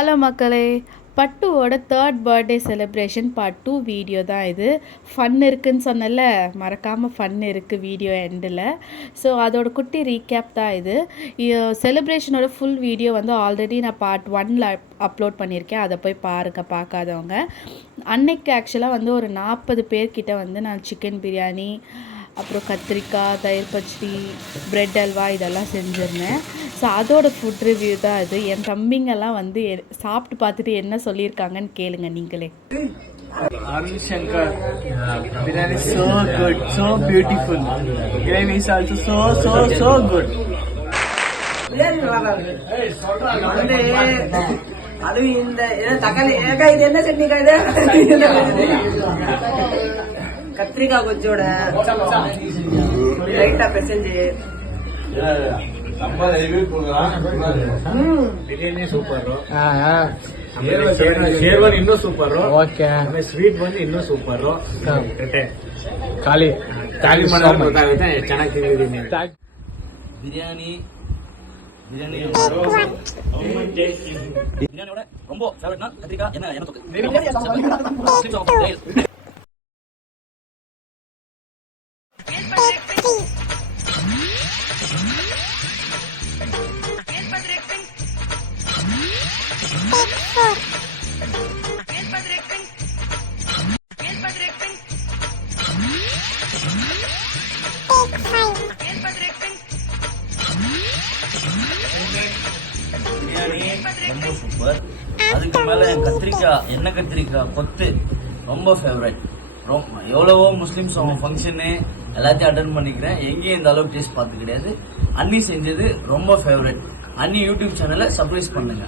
Hello மக்களே, பட்டுவோட 3rd birthday celebration part 2 video தான் இது. ஃபன் இருக்குன்னு சொன்னல, மறக்காமல் ஃபன் இருக்குது வீடியோ எண்டில். ஸோ அதோட குட்டி ரீகேப் தான் இது. செலிப்ரேஷனோட ஃபுல் வீடியோ வந்து ஆல்ரெடி நான் பார்ட் 1ல் அப்லோட் பண்ணியிருக்கேன். அதை போய் பாருங்கள் பார்க்காதவங்க. அன்னைக்கு ஆக்சுவலாக வந்து ஒரு 40 பேர்கிட்ட வந்து நான் சிக்கன் பிரியாணி, அப்புறம் கத்திரிக்காய், தயிர் பச்சடி, பிரெட் அல்வா இதெல்லாம் செஞ்சுருந்தேன். ஸோ அதோட ஃபுட் ரிவ்யூ தான் இது. என் தம்பிங்கெல்லாம் வந்து சாப்பிட்டு பார்த்துட்டு என்ன சொல்லியிருக்காங்கன்னு கேளுங்க நீங்களே. Arun Shankar, biryani is so good, so beautiful. Gravy is also so good. அது இந்த தக்காளி இது என்ன சட்னி காயுது, கத்திரிக்காய் கொச்சோட லைட்டா பெசஞ்சு ಬಿರಿಯಾನಿ ಸೂಪರ್, ಶೇರ್ವಾನಿ ಇನ್ನೂ ಸೂಪರ್, ಸ್ವೀಟ್ ಬಂದು ಇನ್ನೂ ಸೂಪರ್. ಖಾಲಿ ಮಾಡೋದು ಗೊತ್ತಾಗುತ್ತೆ ಚೆನ್ನಾಗಿ ತಿಂದಿದ್ದೀನಿ. பிரியாணி பிரியாணியோட ரொம்ப ஃபேவரட்னா கத்திரிக்காய் என்ன தொக்கு. பிரியாணி ரொம்ப சூப்பர். அதுக்கு மேல கத்திரிக்காய் எண்ணெய் கத்திரிக்காய் கொத்து ரொம்ப ஃபேவரட். எவ்வளவோ முஸ்லிம்ஸ் அவங்க ஃபங்க்ஷனு எல்லாத்தையும் அட்டன் பண்ணிக்கிறேன், எங்கேயும் இந்த அளவுக்கு டேஸ்ட் பார்த்து கிடையாது. அண்ணி செஞ்சது ரொம்ப ஃபேவரட். அண்ணி யூடியூப் சேனலை சர்ப்ரைஸ் பண்ணுங்க.